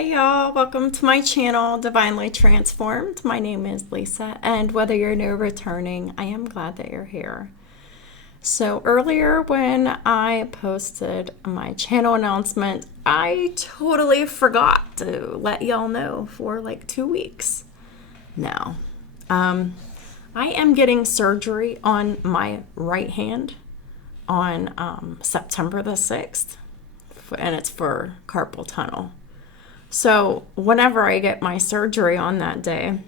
Hey y'all, welcome to my channel, Divinely Transformed. My name is Lisa, and whether you're new or returning, I am glad that you're here. So earlier when I posted my channel announcement, I totally forgot to let y'all know for like 2 weeks now. I am getting surgery on my right hand on September the 6th, and it's for carpal tunnel. So whenever I get my surgery on that day,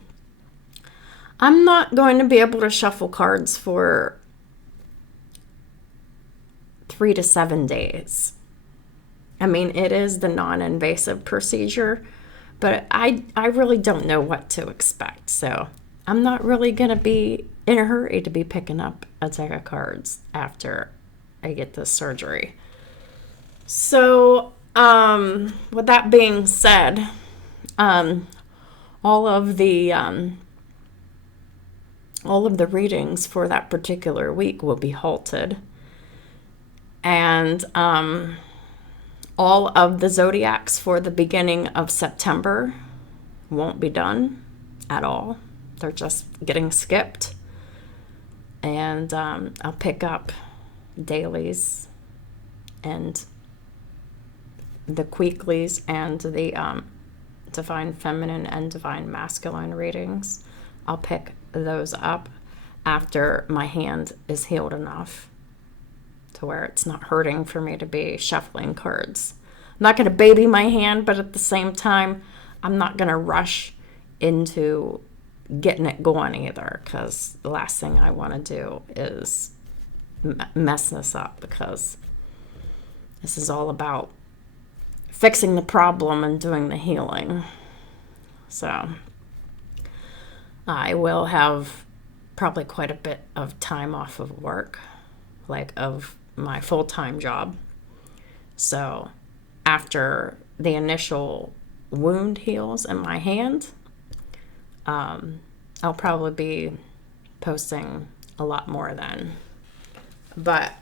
I'm not going to be able to shuffle cards for 3 to 7 days. I mean, it is the non-invasive procedure, but I really don't know what to expect. So I'm not really going to be in a hurry to be picking up a deck of cards after I get this surgery. So with that being said, all of the readings for that particular week will be halted, and all of the zodiacs for the beginning of September won't be done at all. They're just getting skipped, and I'll pick up dailies and the weeklies and the divine feminine and divine masculine readings. I'll pick those up after my hand is healed enough to where it's not hurting for me to be shuffling cards. I'm not going to baby my hand, but at the same time, I'm not going to rush into getting it going either, because the last thing I want to do is mess this up, because this is all about fixing the problem and doing the healing. So I will have probably quite a bit of time off of work, like of my full-time job. So after the initial wound heals in my hand, I'll probably be posting a lot more then. But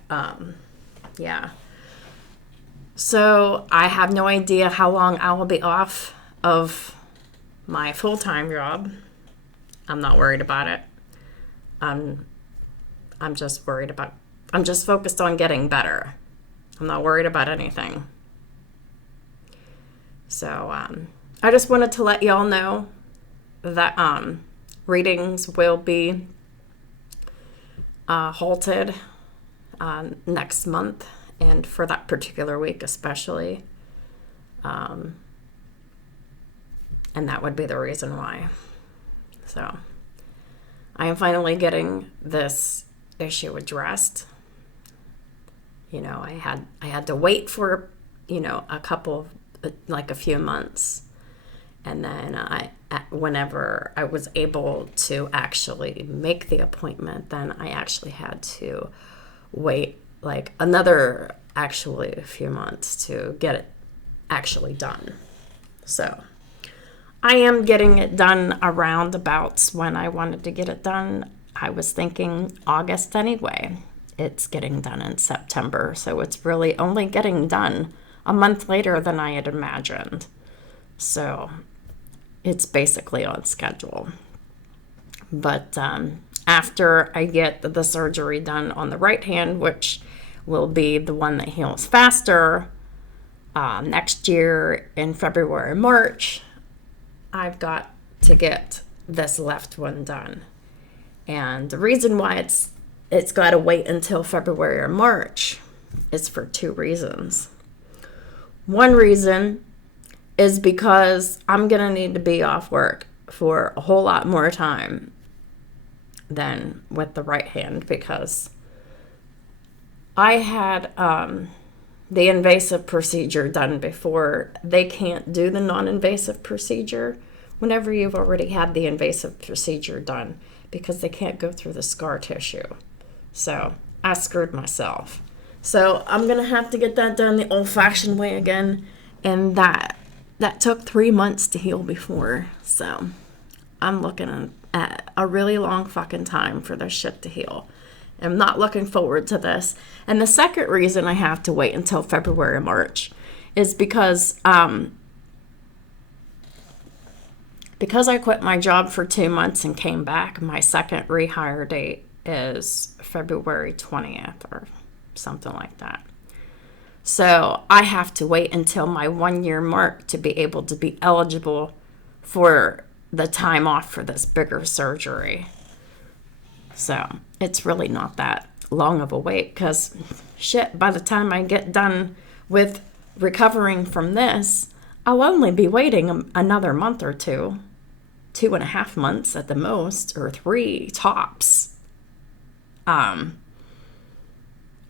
yeah. So I have no idea how long I will be off of my full-time job. I'm not worried about it. I'm just focused on getting better. I'm not worried about anything. So I just wanted to let y'all know that readings will be halted next month, and for that particular week especially. And that would be the reason why. So I am finally getting this issue addressed. You know, I had to wait for, a few months. And then whenever I was able to actually make the appointment, then I actually had to wait like another actually a few months to get it actually done. So I am getting it done around about when I wanted to get it done. I was thinking August anyway. It's getting done in September, so it's really only getting done a month later than I had imagined. So it's basically on schedule. But after I get the surgery done on the right hand, which will be the one that heals faster, next year in February, March, I've got to get this left one done. And the reason why it's got to wait until February or March is for 2 reasons. One reason is because I'm going to need to be off work for a whole lot more time than with the right hand, because I had the invasive procedure done before. They can't do the non-invasive procedure whenever you've already had the invasive procedure done, because they can't go through the scar tissue. So I screwed myself. So I'm going to have to get that done the old-fashioned way again, and that took 3 months to heal before. So I'm looking at a really long fucking time for this shit to heal. I'm not looking forward to this. And the second reason I have to wait until February or March is because Because I quit my job for 2 months and came back, my second rehire date is February 20th or something like that. So I have to wait until my 1 year mark to be able to be eligible for the time off for this bigger surgery. So it's really not that long of a wait, because shit, by the time I get done with recovering from this, I'll only be waiting another month or 2.5 months at the most, or 3 tops,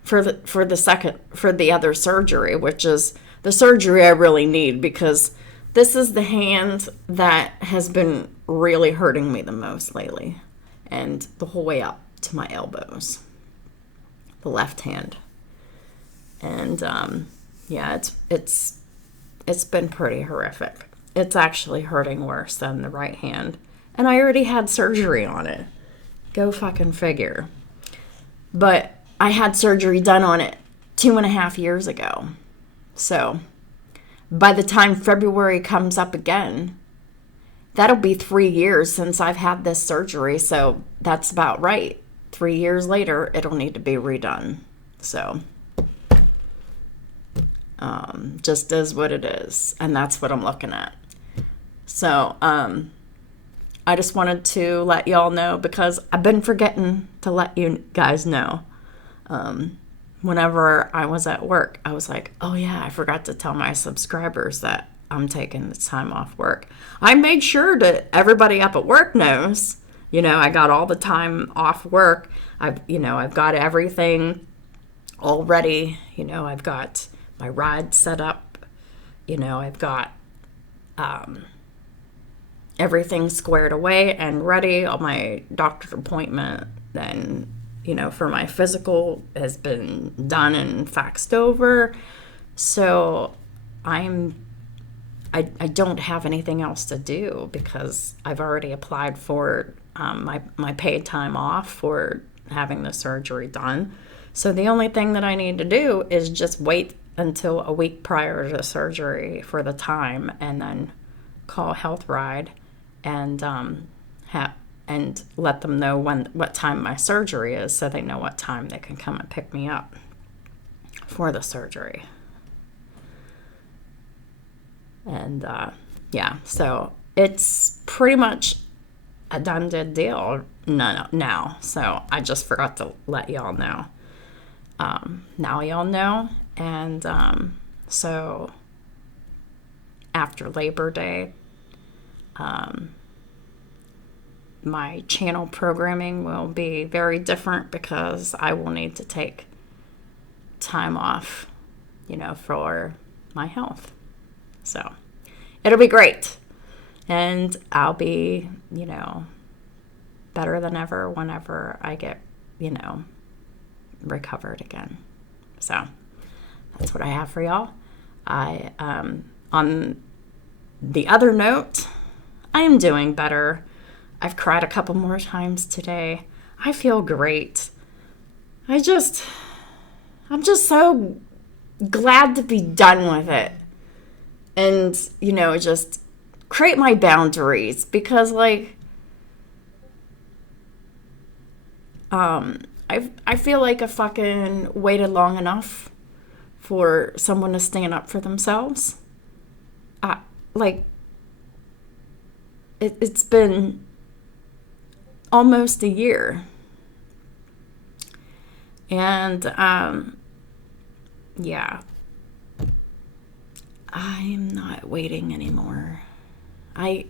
for the other surgery, which is the surgery I really need, because this is the hand that has been really hurting me the most lately, and the whole way up to my elbows, the left hand. And yeah, it's been pretty horrific. It's actually hurting worse than the right hand, and I already had surgery on it. Go fucking figure. But I had surgery done on it 2.5 years ago. So by the time February comes up again, that'll be 3 years since I've had this surgery. So that's about right. 3 years later, it'll need to be redone. So just is what it is. And that's what I'm looking at. So I just wanted to let y'all know, because I've been forgetting to let you guys know. Whenever I was at work, I was like, oh yeah, I forgot to tell my subscribers that I'm taking the time off work. I made sure that everybody up at work knows, I got all the time off work. I've got everything all ready. I've got my ride set up. I've got everything squared away and ready. All my doctor's appointment, then for my physical has been done and faxed over. So I don't have anything else to do, because I've already applied for my paid time off for having the surgery done. So the only thing that I need to do is just wait until a week prior to the surgery for the time, and then call Health Ride and and let them know what time my surgery is, so they know what time they can come and pick me up for the surgery. And yeah, so it's pretty much a done deal now. So I just forgot to let y'all know. Now y'all know. And so after Labor Day, my channel programming will be very different, because I will need to take time off, for my health. So it'll be great. And I'll be, better than ever whenever I get, recovered again. So that's what I have for y'all. On the other note, I am doing better. I've cried a couple more times today. I feel great. I'm just so glad to be done with it. And, just create my boundaries, because I feel like I fucking waited long enough for someone to stand up for themselves. It's been almost a year. And, yeah, I'm not waiting anymore. I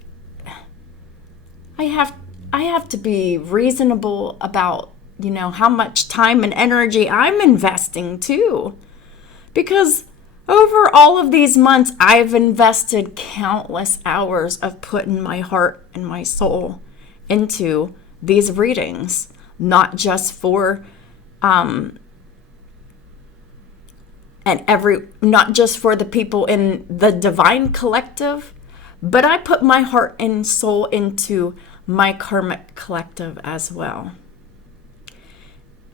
have to be reasonable about, how much time and energy I'm investing too. Because over all of these months, I've invested countless hours of putting my heart and my soul into these readings, not just for not just for the people in the Divine Collective, but I put my heart and soul into my Karmic Collective as well.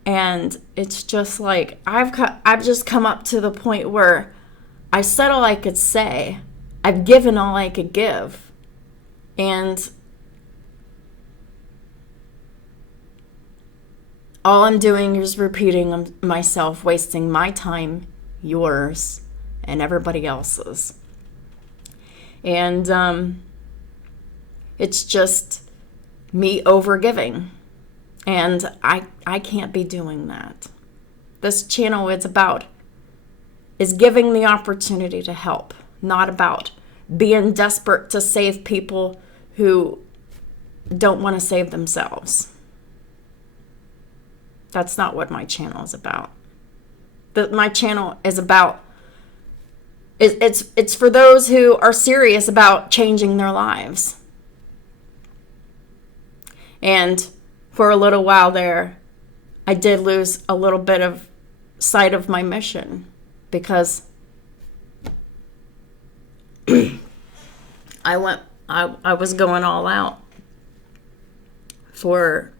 And it's just like I've just come up to the point where I said all I could say. I've given all I could give. And all I'm doing is repeating myself, wasting my time, yours, and everybody else's. And it's just me overgiving. And I can't be doing that. This channel is giving the opportunity to help, not about being desperate to save people who don't want to save themselves. That's not what my channel is about. My channel is about, it's for those who are serious about changing their lives. And for a little while there, I did lose a little bit of sight of my mission because I was going all out for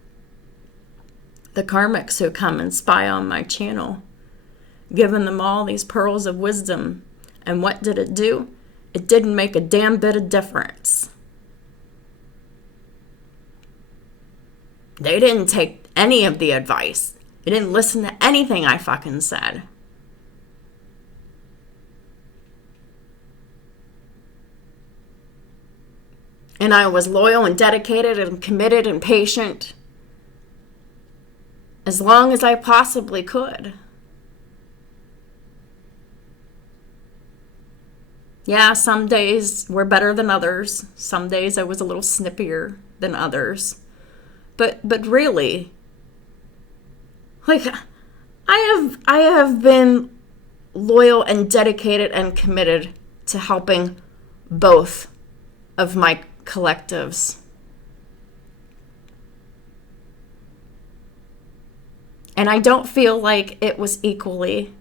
the karmics who come and spy on my channel, giving them all these pearls of wisdom. And what did it do? It didn't make a damn bit of difference. They didn't take any of the advice. They didn't listen to anything I fucking said. And I was loyal and dedicated and committed and patient as long as I possibly could. Yeah, some days were better than others. Some days I was a little snippier than others. But really, like, I have been loyal and dedicated and committed to helping both of my collectives. And I don't feel like it was equally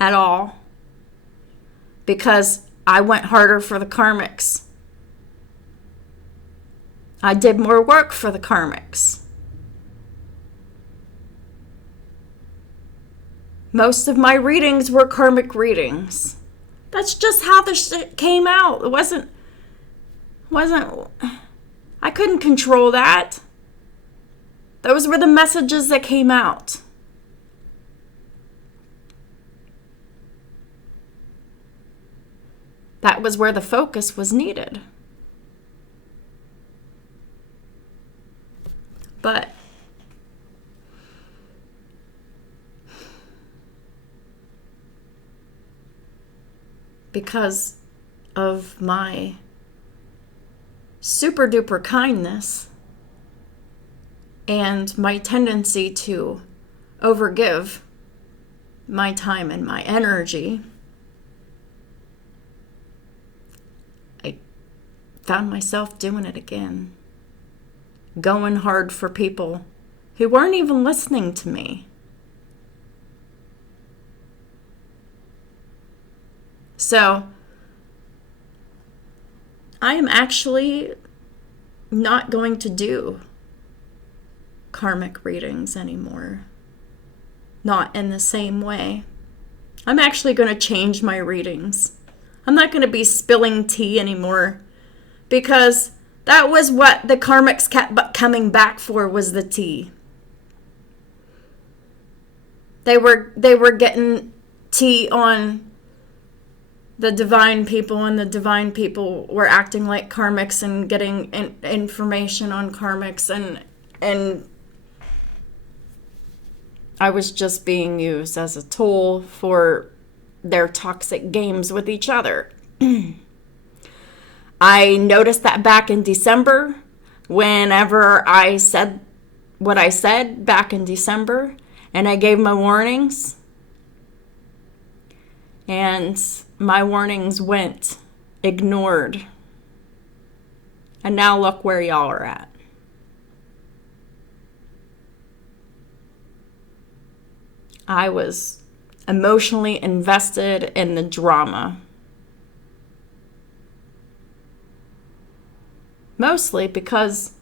at all, because I went harder for the karmics. I did more work for the karmics. Most of my readings were karmic readings. That's just how the shit came out. It wasn't, I couldn't control that. Those were the messages that came out. That was where the focus was needed. But because of my super duper kindness and my tendency to overgive my time and my energy, I found myself doing it again. Going hard for people who weren't even listening to me. So, I am actually not going to do karmic readings anymore. Not in the same way. I'm actually going to change my readings. I'm not going to be spilling tea anymore, because that was what the karmics kept coming back for, was the tea. They were getting tea on the divine people, and the divine people were acting like karmics and getting information on karmics, and I was just being used as a tool for their toxic games with each other. I noticed that back in December, whenever I said what I said back in December, and I gave my warnings, and my warnings went ignored. And now look where y'all are at. I was emotionally invested in the drama. Mostly because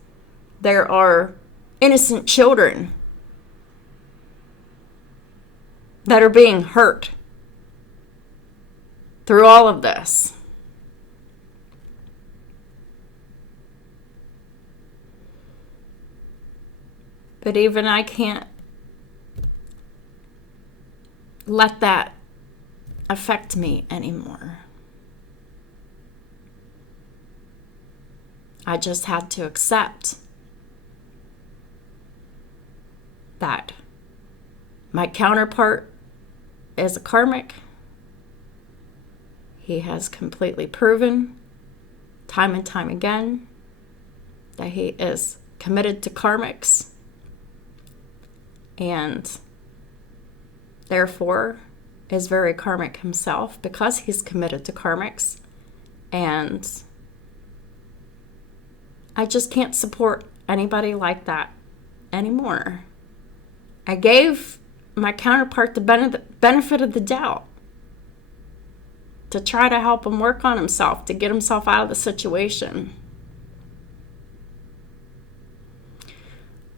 there are innocent children that are being hurt through all of this. But even I can't let that affect me anymore. I just had to accept that my counterpart is a karmic. He has completely proven time and time again that he is committed to karmics, and therefore is very karmic himself because he's committed to karmics. And I just can't support anybody like that anymore. I gave my counterpart the benefit of the doubt to try to help him work on himself, to get himself out of the situation.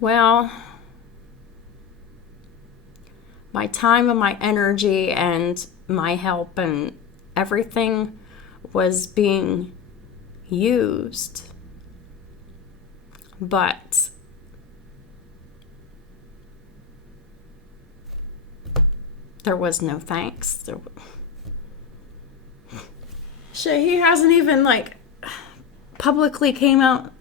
Well, my time and my energy and my help and everything was being used. But there was no thanks. Shit, he hasn't even publicly came out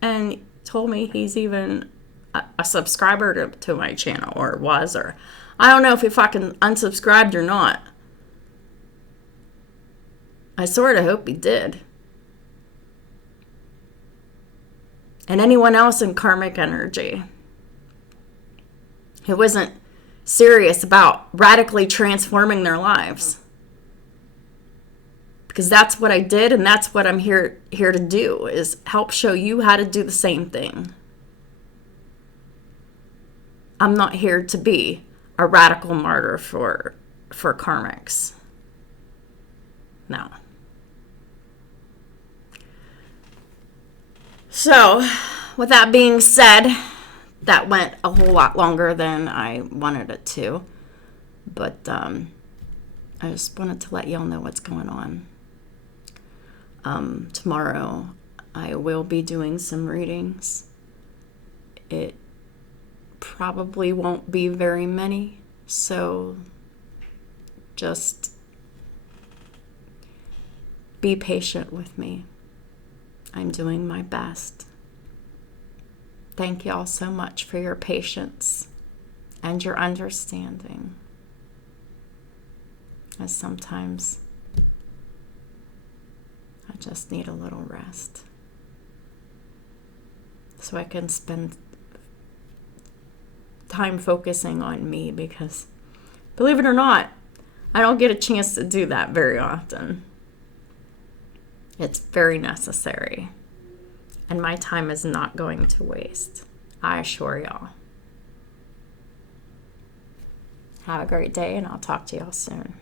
and told me he's even a subscriber to my channel, or was, or I don't know if he fucking unsubscribed or not. I sort of hope he did. And anyone else in karmic energy who wasn't serious about radically transforming their lives. Because that's what I did, and that's what I'm here to do, is help show you how to do the same thing. I'm not here to be a radical martyr for karmics. No. So, with that being said, that went a whole lot longer than I wanted it to. But I just wanted to let y'all know what's going on. Tomorrow, I will be doing some readings. It probably won't be very many, so just be patient with me. I'm doing my best. Thank y'all so much for your patience and your understanding. As sometimes I just need a little rest so I can spend time focusing on me, because believe it or not, I don't get a chance to do that very often. It's very necessary, and my time is not going to waste. I assure y'all. Have a great day, and I'll talk to y'all soon.